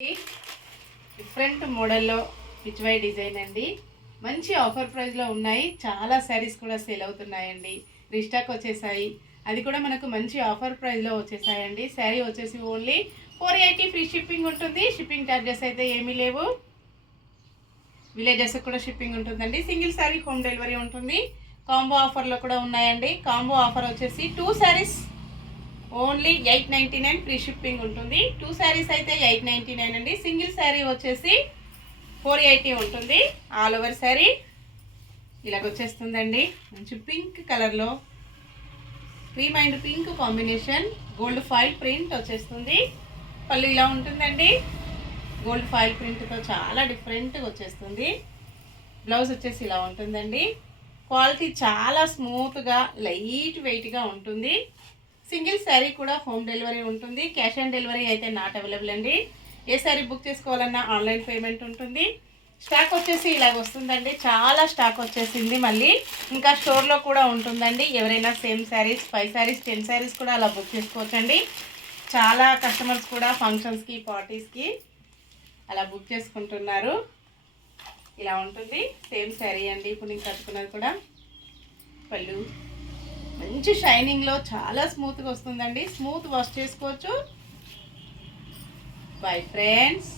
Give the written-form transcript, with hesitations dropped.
Different మోడల్లో Pichwai design అండి. మంచి ఆఫర్ ప్రైస్లో ఉన్నాయి. చాలా శారీస్ కూడా సేల్ అవుతున్నాయండి. రీస్టాక్ వచ్చేసాయి. అది కూడా మనకు మంచి ఆఫర్ ప్రైస్లో వచ్చేసాయండి. శారీ వచ్చేసి ఓన్లీ 480 ఫ్రీ షిప్పింగ్ ఉంటుంది. షిప్పింగ్ ఛార్జెస్ అయితే ఏమీ లేవు. విలేజెస్ కూడా షిప్పింగ్ ఉంటుందండి. సింగిల్ శారీ హోమ్ డెలివరీ ఉంటుంది. కాంబో ఆఫర్లో కూడా ఉన్నాయండి. కాంబో ఆఫర్ వచ్చేసి 2 శారీస్ ఓన్లీ 899 ఫ్రీ షిప్పింగ్ ఉంటుంది. 2 శారీస్ అయితే 899 అండి. సింగిల్ శారీ వచ్చేసి 480 ఉంటుంది. ఆల్ ఓవర్ శారీ ఇలాగొచ్చేస్తుందండి. మంచి పింక్ కలర్లో cream and pink combination gold foil print వచ్చేస్తుంది. పళ్ళు ఇలా ఉంటుందండి. గోల్డ్ ఫాయిల్ ప్రింట్తో చాలా డిఫరెంట్గా వచ్చేస్తుంది. బ్లౌజ్ వచ్చేసి ఇలా ఉంటుందండి. క్వాలిటీ చాలా స్మూత్గా లైట్ వెయిట్గా ఉంటుంది. సింగిల్ శారీ కూడా హోమ్ డెలివరీ ఉంటుంది. క్యాష్ ఆన్ డెలివరీ అయితే నాట్ అవైలబుల్ అండి. ఏ శారీ బుక్ చేసుకోవాలన్నా ఆన్లైన్ పేమెంట్ ఉంటుంది. స్టాక్ వచ్చేసి ఇలాగ వస్తుందండి. చాలా స్టాక్ వచ్చేసింది. మళ్ళీ ఇంకా స్టోర్లో కూడా ఉంటుందండి. ఎవరైనా సేమ్ శారీస్ 5 శారీస్ 10 శారీస్ కూడా అలా బుక్ చేసుకోవచ్చండి. చాలా కస్టమర్స్ కూడా ఫంక్షన్స్కి పార్టీస్కి అలా బుక్ చేసుకుంటున్నారు. ఇలా ఉంటుంది సేమ్ శారీ అండి. ఇప్పుడు నేను కట్టుకున్నది కూడా పళ్ళు మంచి షైనింగ్లో చాలా స్మూత్గా వస్తుందండి. స్మూత్ వాష్ చేసుకోవచ్చు. Bye friends.